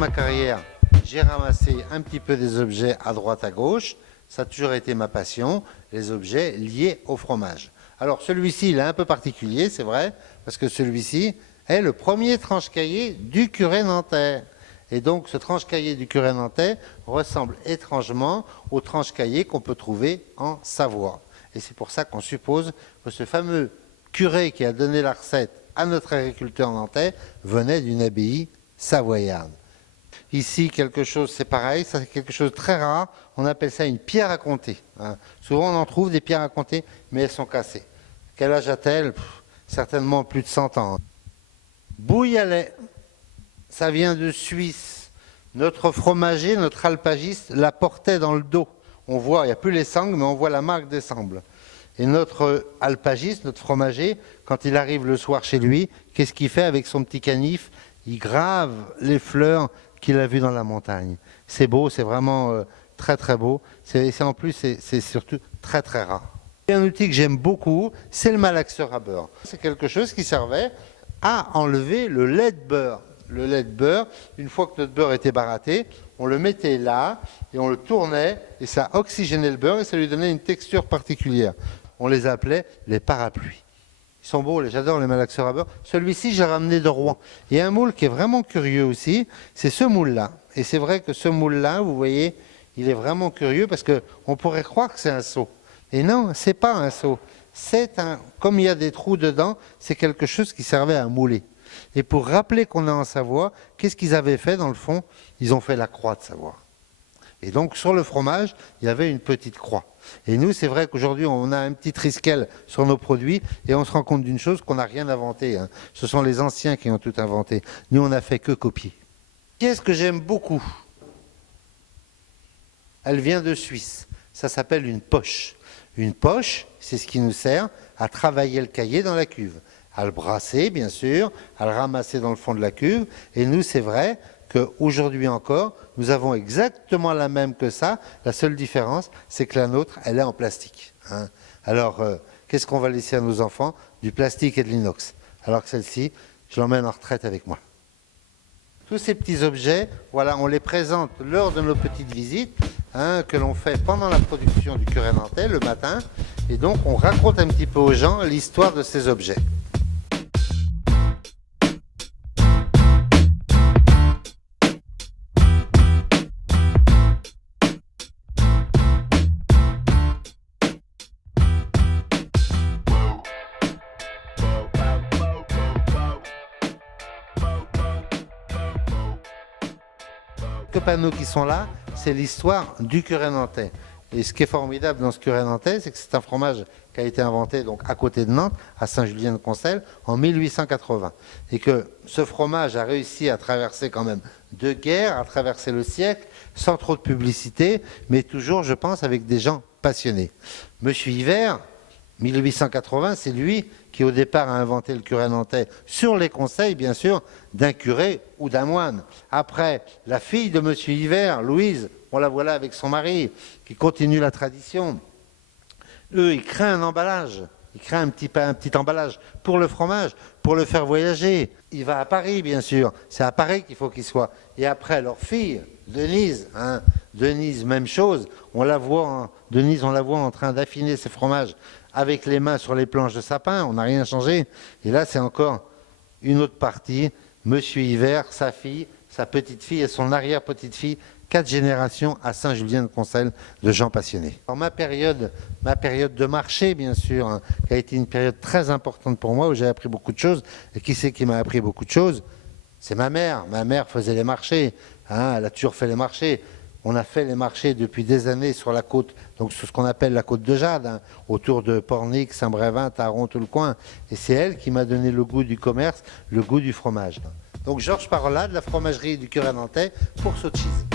ma carrière, j'ai ramassé un petit peu des objets à droite à gauche. Ça a toujours été ma passion, les objets liés au fromage. Alors celui-ci, il est un peu particulier, c'est vrai, parce que celui-ci est le premier tranche-cahier du curé nantais. Et donc ce tranche-cahier du curé nantais ressemble étrangement au tranche-cahier qu'on peut trouver en Savoie. Et c'est pour ça qu'on suppose que ce fameux curé qui a donné la recette à notre agriculteur nantais venait d'une abbaye savoyarde. Ici, quelque chose, c'est pareil, ça c'est quelque chose de très rare, on appelle ça une pierre à compter. Souvent on en trouve des pierres à compter, mais elles sont cassées. Quel âge a-t-elle? Certainement plus de 100 ans. Bouille à lait, ça vient de Suisse. Notre fromager, notre alpagiste, la portait dans le dos. On voit, il n'y a plus les sangles, mais on voit la marque des sangles. Et notre alpagiste, notre fromager, quand il arrive le soir chez lui, qu'est-ce qu'il fait avec son petit canif? Il grave les fleurs qu'il a vues dans la montagne. C'est beau, c'est vraiment très très beau. En plus, c'est surtout très très rare. Et un outil que j'aime beaucoup, c'est le malaxeur à beurre. C'est quelque chose qui servait à enlever le lait de beurre. Le lait de beurre, une fois que notre beurre était baratté, on le mettait là et on le tournait et ça oxygénait le beurre et ça lui donnait une texture particulière. On les appelait les parapluies. Ils sont beaux, j'adore les malaxeurs à beurre. Celui-ci, j'ai ramené de Rouen. Il y a un moule qui est vraiment curieux aussi, c'est ce moule-là. Et c'est vrai que ce moule-là, vous voyez, il est vraiment curieux parce qu'on pourrait croire que c'est un seau. Et non, c'est pas un seau. Comme il y a des trous dedans, c'est quelque chose qui servait à mouler. Et pour rappeler qu'on est en Savoie, qu'est-ce qu'ils avaient fait dans le fond? Ils ont fait la croix de Savoie. Et donc sur le fromage, il y avait une petite croix. Et nous, c'est vrai qu'aujourd'hui, on a un petit triskel sur nos produits et on se rend compte d'une chose, qu'on n'a rien inventé. Ce sont les anciens qui ont tout inventé. Nous, on n'a fait que copier. Qu'est-ce que j'aime beaucoup? Elle vient de Suisse. Ça s'appelle une poche. Une poche, c'est ce qui nous sert à travailler le cahier dans la cuve. À le brasser, bien sûr, à le ramasser dans le fond de la cuve. Et nous, c'est vrai qu'aujourd'hui encore, nous avons exactement la même que ça. La seule différence, c'est que la nôtre, elle est en plastique. Alors, qu'est-ce qu'on va laisser à nos enfants? Du plastique et de l'inox. Alors que celle-ci, je l'emmène en retraite avec moi. Tous ces petits objets, voilà, on les présente lors de nos petites visites que l'on fait pendant la production du curé nantais le matin. Et donc, on raconte un petit peu aux gens l'histoire de ces objets. Les panneaux qui sont là, c'est l'histoire du curé nantais. Et ce qui est formidable dans ce curé nantais, c'est que c'est un fromage qui a été inventé donc à côté de Nantes, à Saint-Julien-de-Concelles, en 1880. Et que ce fromage a réussi à traverser quand même 2 guerres, à traverser le siècle, sans trop de publicité, mais toujours, je pense, avec des gens passionnés. Monsieur Hiver, 1880, c'est lui qui au départ a inventé le curé nantais sur les conseils, bien sûr, d'un curé ou d'un moine. Après, la fille de Monsieur Hiver, Louise, on la voit là avec son mari, qui continue la tradition. Eux, ils créent un emballage, ils créent un petit emballage pour le fromage, pour le faire voyager. Il va à Paris, bien sûr, c'est à Paris qu'il faut qu'il soit. Et après, leur fille, Denise, Denise, même chose, Denise, on la voit en train d'affiner ses fromages avec les mains sur les planches de sapin, on n'a rien changé. Et là, c'est encore une autre partie, Monsieur Hiver, sa fille, sa petite-fille et son arrière-petite-fille, 4 générations à Saint-Julien-de-Concelles de gens passionnés. Alors, ma période de marché, bien sûr, qui a été une période très importante pour moi, où j'ai appris beaucoup de choses. Et qui c'est qui m'a appris beaucoup de choses? C'est ma mère. Ma mère faisait les marchés, elle a toujours fait les marchés. On a fait les marchés depuis des années sur la côte, donc sur ce qu'on appelle la côte de Jade, autour de Pornic, Saint-Brévin, Taron, tout le coin. Et c'est elle qui m'a donné le goût du commerce, le goût du fromage. Donc Georges Parola de la fromagerie du curé nantais pour Sottchise.